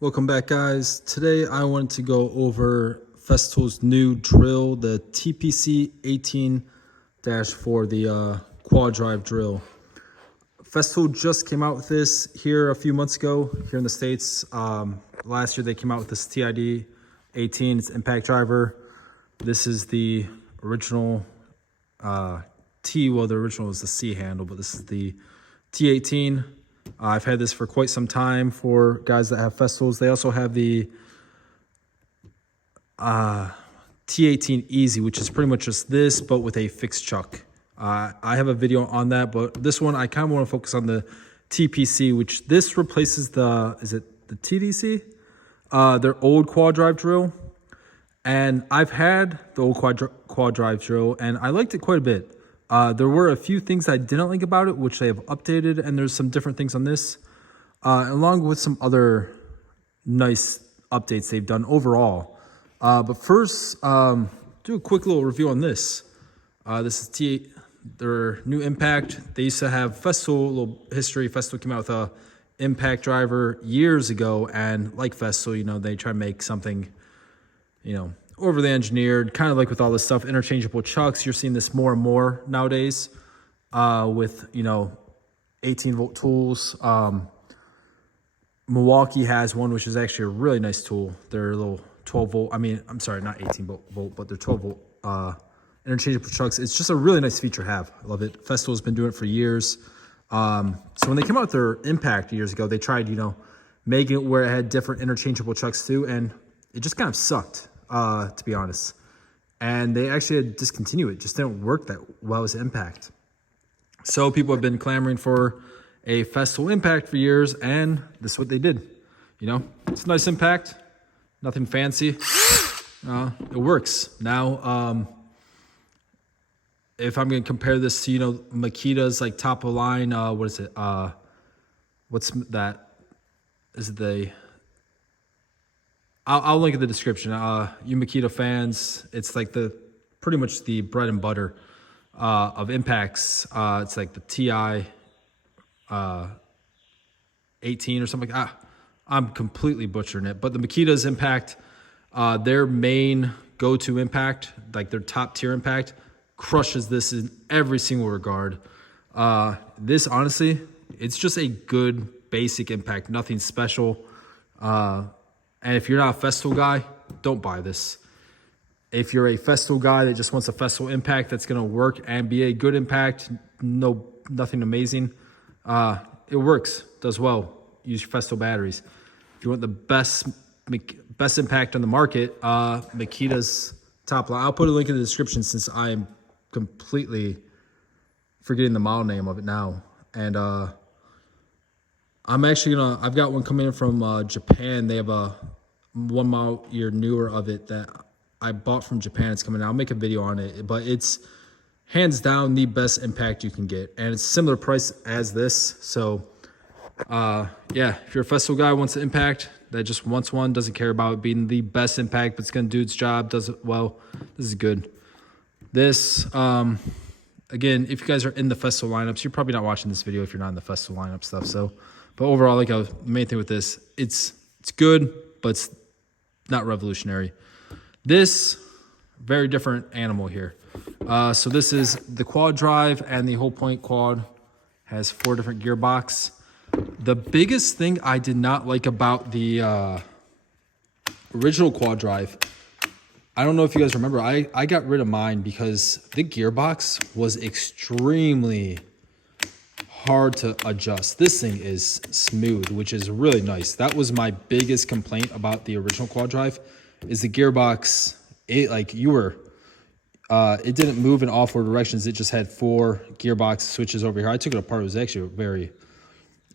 Welcome back, guys. Today I wanted to go over Festool's new drill, the TPC 18-4, the Quadrive drill. Festool just came out with this here a few months ago here in the States. Last year they came out with this TID 18, it's impact driver. This is the original the original is the C handle, but this is the T18. I've had this for quite some time for guys that have Festools. They also have the T18 Easy, which is pretty much just this, but with a fixed chuck. I have a video on that, but this one I kind of want to focus on the TPC, which this replaces the TDC? Their old Quadrive drill. And I've had the old Quadrive drill, and I liked it quite a bit. There were a few things I didn't like about it, which they have updated, and there's some different things on this, along with some other nice updates they've done overall. But first, do a quick little review on this. This is their new impact. They used to have Festool, a little history. Festool came out with a impact driver years ago, and like Festool, they try to make something, overly engineered, kind of like with all this stuff, interchangeable chucks. You're seeing this more and more nowadays with, 18-volt tools. Milwaukee has one, which is actually a really nice tool. They're a little 12-volt. I'm sorry, not 18-volt, but they're 12-volt interchangeable chucks. It's just a really nice feature to have. I love it. Festool's been doing it for years. So when they came out with their impact years ago, they tried, making it where it had different interchangeable chucks too, and it just kind of sucked. To be honest. And they actually had to discontinue it. It just didn't work that well as impact. So people have been clamoring for a Festool impact for years, and this is what they did. It's a nice impact, nothing fancy. It works. Now, if I'm going to compare this to, Makita's like top of line, what is it? What's that? Is it the... I'll link in the description. You Makita fans, it's like pretty much the bread and butter of impacts. It's like the TI 18 or something like that. I'm completely butchering it. But the Makita's impact, their main go-to impact, like their top tier impact, crushes this in every single regard. This, honestly, it's just a good basic impact, nothing special. And if you're not a Festool guy, don't buy this. If you're a Festool guy that just wants a Festool impact that's going to work and be a good impact, nothing amazing, it works, does well. Use your Festool batteries. If you want the best impact on the market, Makita's top line. I'll put a link in the description since I am completely forgetting the model name of it now. And I'm actually I've got one coming in from Japan. They have a 1 model year newer of it that I bought from Japan. It's coming out. I'll make a video on it, but it's hands down the best impact you can get. And it's similar price as this. So, yeah, if you're a Festool guy who wants an impact, that just wants one, doesn't care about it being the best impact, but it's going to do its job, does it well, this is good. This, again, if you guys are in the Festool lineups, you're probably not watching this video if you're not in the Festool lineup stuff. So, but overall, like the main thing with this, it's good, but it's not revolutionary. This, very different animal here. So this is the Quadrive, and the whole point quad has 4 different gearbox. The biggest thing I did not like about the original Quadrive, I don't know if you guys remember, I got rid of mine because the gearbox was extremely hard to adjust. This thing is smooth, which is really nice. That was my biggest complaint about the original Quadrive, is the gearbox. It didn't move in all 4 directions. It just had 4 gearbox switches over here. I took it apart. It was actually a very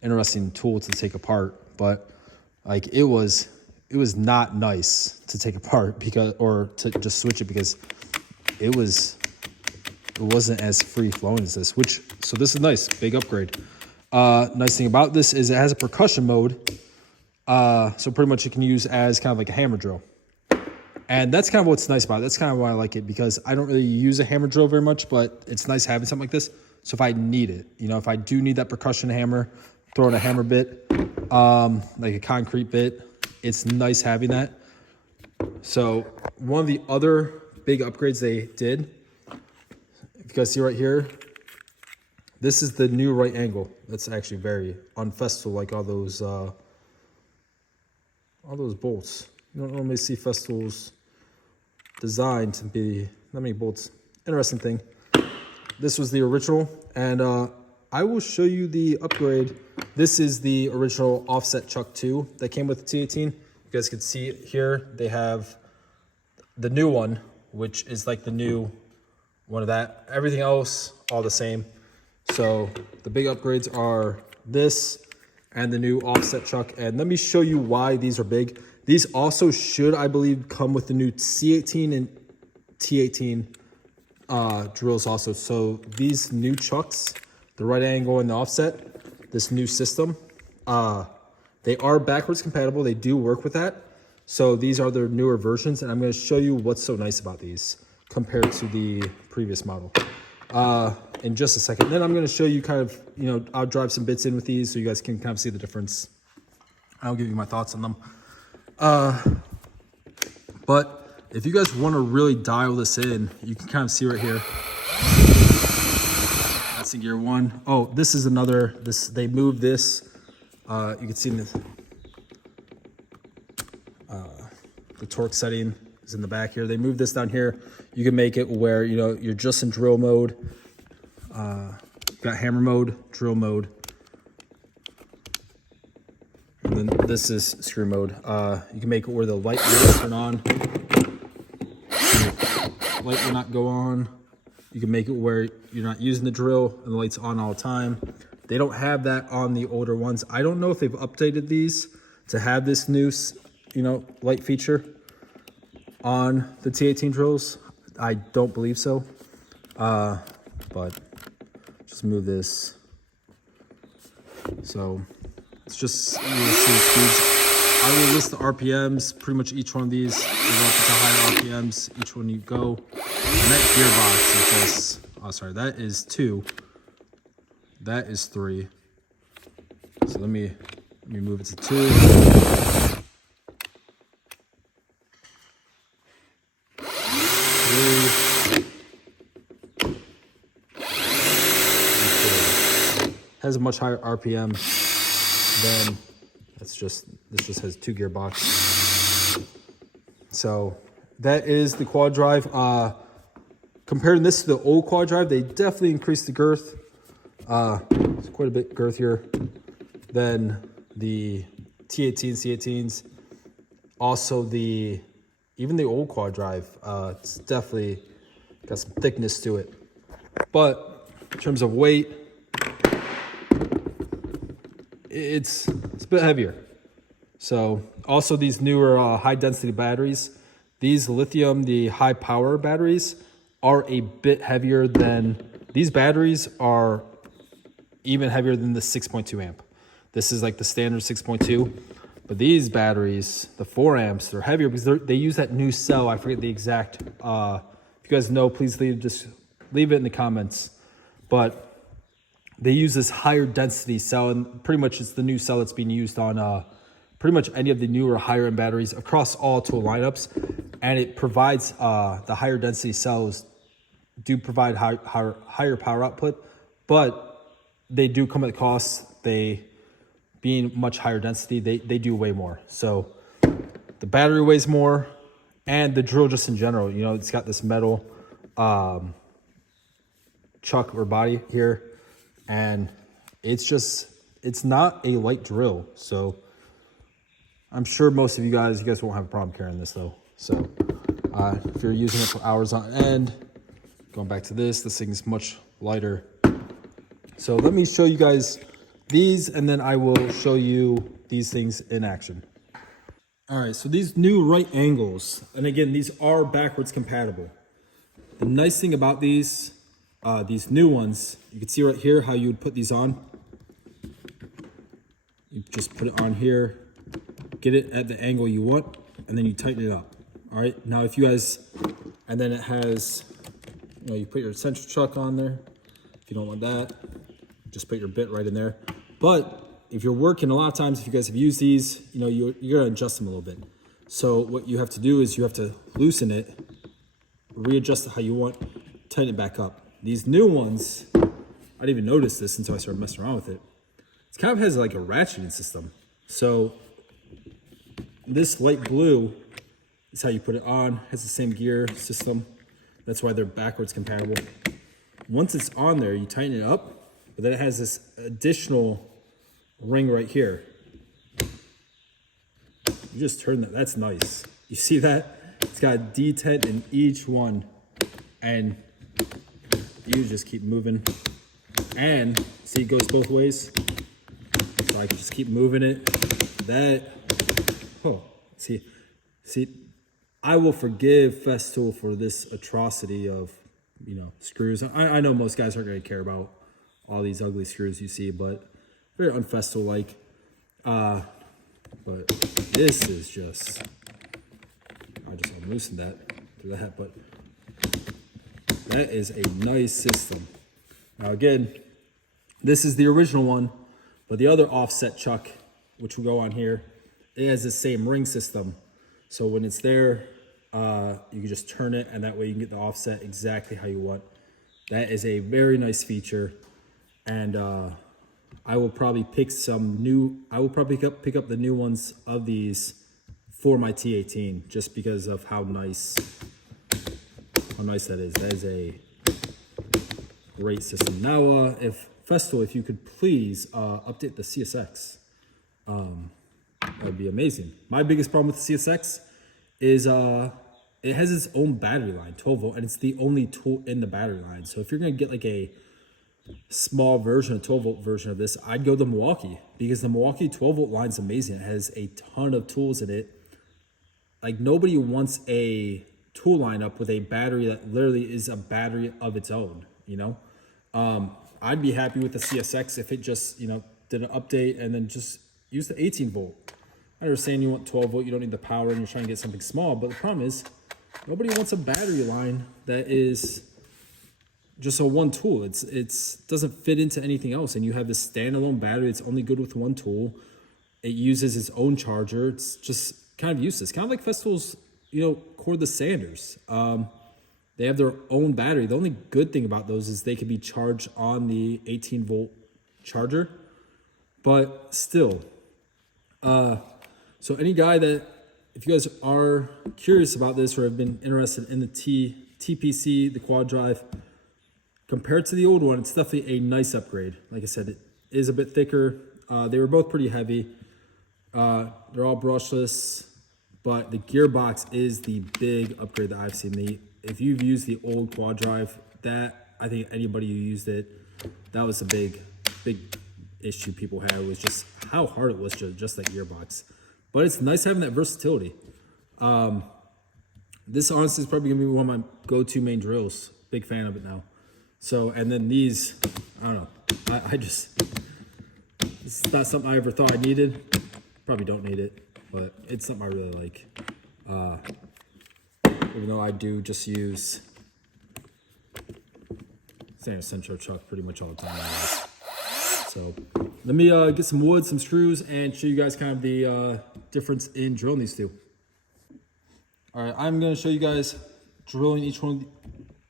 interesting tool to take apart, but like it was not nice to take apart or to just switch it, because it wasn't as free flowing as this, so this is nice, big upgrade. Nice thing about this is it has a percussion mode. So pretty much you can use as kind of like a hammer drill. And that's kind of what's nice about it. That's kind of why I like it, because I don't really use a hammer drill very much, but it's nice having something like this. So if I need it, if I do need that percussion hammer, throw in a hammer bit, like a concrete bit, it's nice having that. So one of the other big upgrades they did, if you guys see right here, this is the new right angle. That's actually very on Festool, like all those bolts. You don't normally see Festools designed to be that many bolts. Interesting thing. This was the original, and I will show you the upgrade. This is the original offset chuck 2 that came with the T18. You guys can see it here. They have the new one, which is like the new one of that. Everything else, all the same. So the big upgrades are this and the new offset chuck. And let me show you why these are big. These also should, I believe, come with the new C18 and T18 drills also. So these new chucks, the right angle and the offset, this new system, they are backwards compatible. They do work with that. So these are their newer versions, and I'm going to show you what's so nice about these compared to the previous model in just a second. Then I'm going to show you kind of, you know, I'll drive some bits in with these so you guys can kind of see the difference. I'll give you my thoughts on them. But if you guys want to really dial this in, you can kind of see right here. That's in gear 1. Oh, this is another, they moved this. You can see in this, the torque setting is in the back here. They moved this down here. You can make it where, you know, you're just in drill mode. Got hammer mode, drill mode. And then this is screw mode. You can make it where the light will turn on. Light will not go on. You can make it where you're not using the drill and the light's on all the time. They don't have that on the older ones. I don't know if they've updated these to have this new, you know, light feature on the T18 drills. I don't believe so. But just move this. So it's just, you know, speeds. I will list the RPMs. Pretty much each one of these is up to higher RPMs. Each one you go. And that gearbox is just, oh, sorry, that is 2. That is 3. So let me move it to 2. Has a much higher RPM than this just has 2 gearbox. So that is the Quadrive. Comparing this to the old Quadrive, they definitely increased the girth. It's quite a bit girthier than the T18, C18s. Also even the old Quadrive, it's definitely got some thickness to it. But in terms of weight, it's a bit heavier. So also these newer high density batteries, these lithium, the high power batteries are a bit heavier than, these batteries are even heavier than the 6.2 amp. This is like the standard 6.2, but these batteries, the 4 amps, they're heavier because they use that new cell. I forget the exact, if you guys know, please just leave it in the comments. But they use this higher density cell, and pretty much it's the new cell that's being used on pretty much any of the newer higher end batteries across all tool lineups. And it provides, the higher density cells do provide higher power output, but they do come at a cost. They, being much higher density, they do way more. So the battery weighs more, and the drill just in general, you know, it's got this metal chuck or body here, and it's not a light drill. So I'm sure most of you guys won't have a problem carrying this though. So if you're using it for hours on end, going back to this thing's much lighter. So let me show you guys these, and then I will show you these things in action. All right, so these new right angles, and again, these are backwards compatible. The nice thing about these new ones, you can see right here how you would put these on. You just put it on here, get it at the angle you want, and then you tighten it up. All right, now if you guys, and then it has, you know, you put your essential chuck on there. If you don't want that, just put your bit right in there. But if you're working, a lot of times, if you guys have used these, you know, you're gonna adjust them a little bit. So what you have to do is you have to loosen it, readjust it how you want, tighten it back up. These new ones, I didn't even notice this until I started messing around with it. It kind of has like a ratcheting system. So this light blue is how you put it on, has the same gear system. That's why they're backwards compatible. Once it's on there, you tighten it up, but then it has this additional ring right here. You just turn that, that's nice. You see that? It's got a detent in each one, and you just keep moving. And see, it goes both ways. So I can just keep moving it. That, oh, see, I will forgive Festool for this atrocity of, you know, screws. I know most guys aren't gonna care about all these ugly screws you see, but very un-Festool-like. But this is just, I just unloosened that through that, but that is a nice system. Now again, this is the original one, but the other offset chuck, which will go on here, it has the same ring system. So when it's there, you can just turn it, and that way you can get the offset exactly how you want. That is a very nice feature, and I will probably pick some new. I will probably pick up the new ones of these for my T18, just because of how nice that is. That is a great system. Now, if Festool, if you could please update the CSX, that would be amazing. My biggest problem with the CSX is it has its own battery line, 12 volt, and it's the only tool in the battery line. So if you're gonna get like a small version, a 12 volt version of this, I'd go the Milwaukee, because the Milwaukee 12 volt line is amazing. It has a ton of tools in it. Like, nobody wants a tool lineup with a battery that literally is a battery of its own, you know? I'd be happy with the CSX if it just, you know, did an update and then just use the 18 volt. I understand you want 12 volt, you don't need the power, and you're trying to get something small, but the problem is nobody wants a battery line that is just a one tool. It's doesn't fit into anything else, and you have this standalone battery. It's only good with one tool. It uses its own charger. It's just kind of useless. Kind of like Festool's, you know, cordless sanders. They have their own battery. The only good thing about those is they can be charged on the 18 volt charger, but still. So any guy that, if you guys are curious about this or have been interested in the TPC, the Quadrive, compared to the old one, it's definitely a nice upgrade. Like I said, it is a bit thicker. They were both pretty heavy. They're all brushless, but the gearbox is the big upgrade that I've seen. If you've used the old Quadrive, that, I think anybody who used it, that was a big issue people had, was just how hard it was to adjust that gearbox. But it's nice having that versatility. This honestly is probably gonna be one of my go-to main drills. Big fan of it now. So, and then these, I don't know, I just, it's not something I ever thought I needed. Probably don't need it, but it's something I really like. Even though I do just use standard Centro chuck pretty much all the time. So let me get some wood, some screws, and show you guys kind of the difference in drilling these two. All right, I'm gonna show you guys drilling each one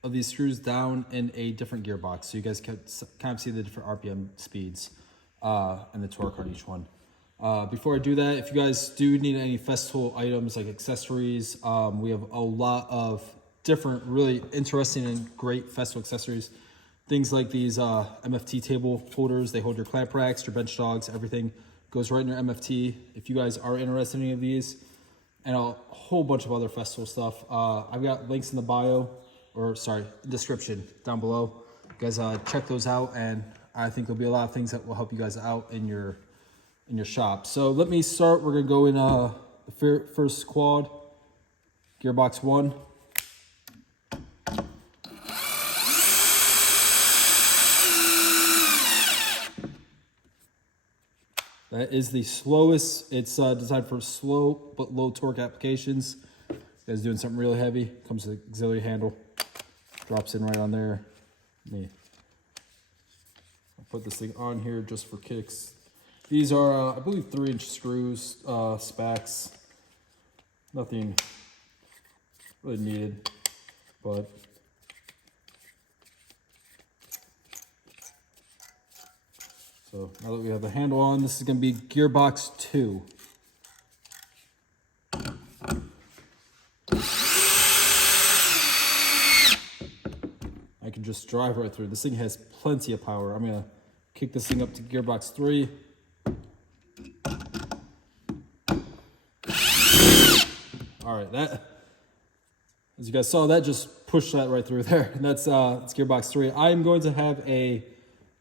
of these screws down in a different gearbox, so you guys can kind of see the different RPM speeds and the torque on each one. Before I do that, if you guys do need any Festool items like accessories, we have a lot of different really interesting and great Festool accessories. Things like these MFT table holders. They hold your clamp racks, your bench dogs, everything goes right in your MFT. If you guys are interested in any of these, and a whole bunch of other Festool stuff, I've got links in the bio, or sorry, description down below. You guys check those out, and I think there'll be a lot of things that will help you guys out in your shop. So let me start. We're gonna go in the first quad, gearbox 1. That is the slowest. It's designed for slow but low torque applications. You guys doing something really heavy, comes with the auxiliary handle, drops in right on there. I'll put this thing on here just for kicks. These are, I believe, 3-inch screws, specs. Nothing really needed, but so now that we have the handle on, this is going to be gearbox 2. I can just drive right through. This thing has plenty of power. I'm going to kick this thing up to gearbox 3. All right, that, as you guys saw, that just pushed that right through there. And that's it's gearbox 3. I am going to have a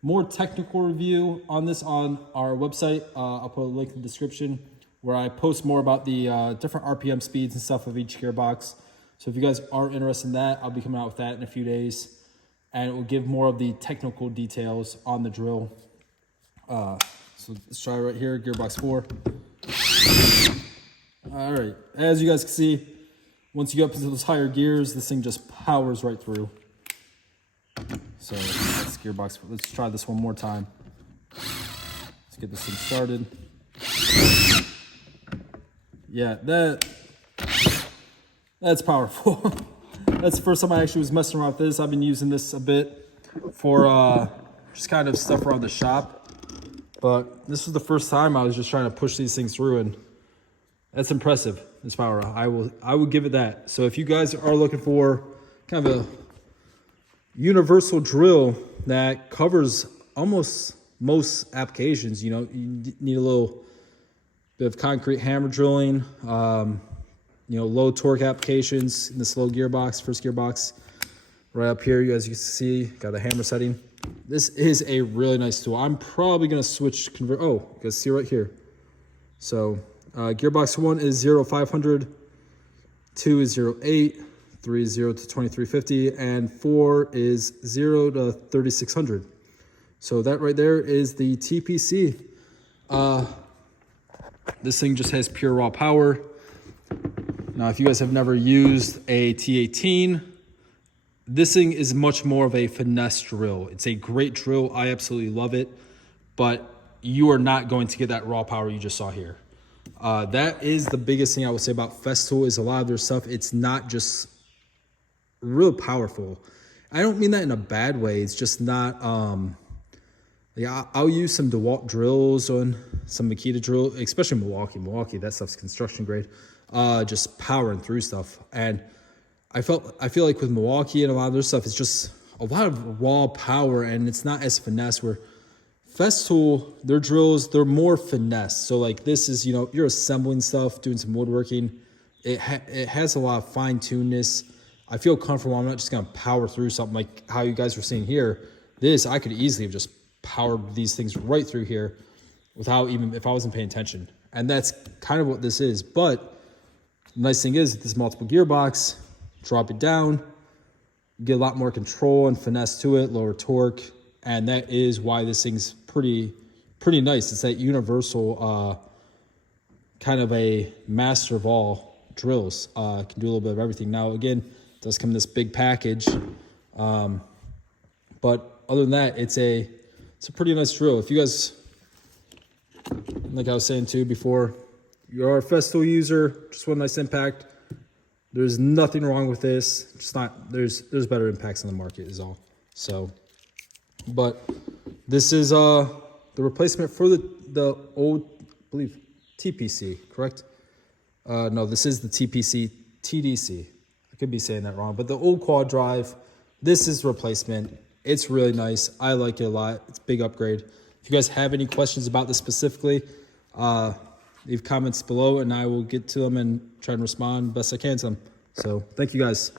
more technical review on this on our website. I'll put a link in the description where I post more about the different RPM speeds and stuff of each gearbox. So if you guys are interested in that, I'll be coming out with that in a few days. And it will give more of the technical details on the drill. So let's try right here, gearbox 4. All right, as you guys can see, once you get up into those higher gears, this thing just powers right through. So that's gearbox. Let's try this one more time. Let's get this thing started. Yeah, that's powerful. That's the first time I actually was messing around with this. I've been using this a bit for just kind of stuff around the shop. But this was the first time I was just trying to push these things through, and that's impressive, this power. I will give it that. So if you guys are looking for kind of a universal drill that covers almost most applications, you know, you need a little bit of concrete hammer drilling, you know, low torque applications in this low gearbox, first gearbox. Right up here, you guys can see, got the hammer setting. This is a really nice tool. I'm probably gonna switch oh, you guys see right here. So gearbox 1 is 0 to 500, 2 is 0 to 8, 3 is 0 to 2350, and 4 is 0 to 3600. So that right there is the TPC. This thing just has pure raw power. Now, if you guys have never used a T18, this thing is much more of a finesse drill. It's a great drill. I absolutely love it, but you are not going to get that raw power you just saw here. That is the biggest thing I would say about Festool is a lot of their stuff. It's not just real powerful. I don't mean that in a bad way. It's just not, yeah, I'll use some DeWalt drills on some Makita drill, especially Milwaukee, that stuff's construction grade, just powering through stuff. And I feel like with Milwaukee and a lot of their stuff, it's just a lot of raw power, and it's not as finesse. Where Festool, their drills, they're more finesse. So like this is, you know, you're assembling stuff, doing some woodworking. It has a lot of fine-tunedness. I feel comfortable. I'm not just going to power through something like how you guys were seeing here. This, I could easily have just powered these things right through here without even, if I wasn't paying attention. And that's kind of what this is. But the nice thing is, this multiple gearbox, drop it down, you get a lot more control and finesse to it, lower torque. And that is why this thing's pretty nice. It's that universal kind of a master of all drills. Can do a little bit of everything. Now, again, it does come in this big package. But other than that, it's a pretty nice drill. If you guys, like I was saying too before, you're a Festool user, just want a nice impact, there's nothing wrong with this. Just not, there's better impacts on the market is all. So, but this is the replacement for the old, I believe, TPC, correct? No, this is the TPC TDC. I could be saying that wrong, but the old Quadrive, this is replacement. It's really nice. I like it a lot. It's a big upgrade. If you guys have any questions about this specifically, leave comments below and I will get to them and try and respond best I can to them. So thank you guys.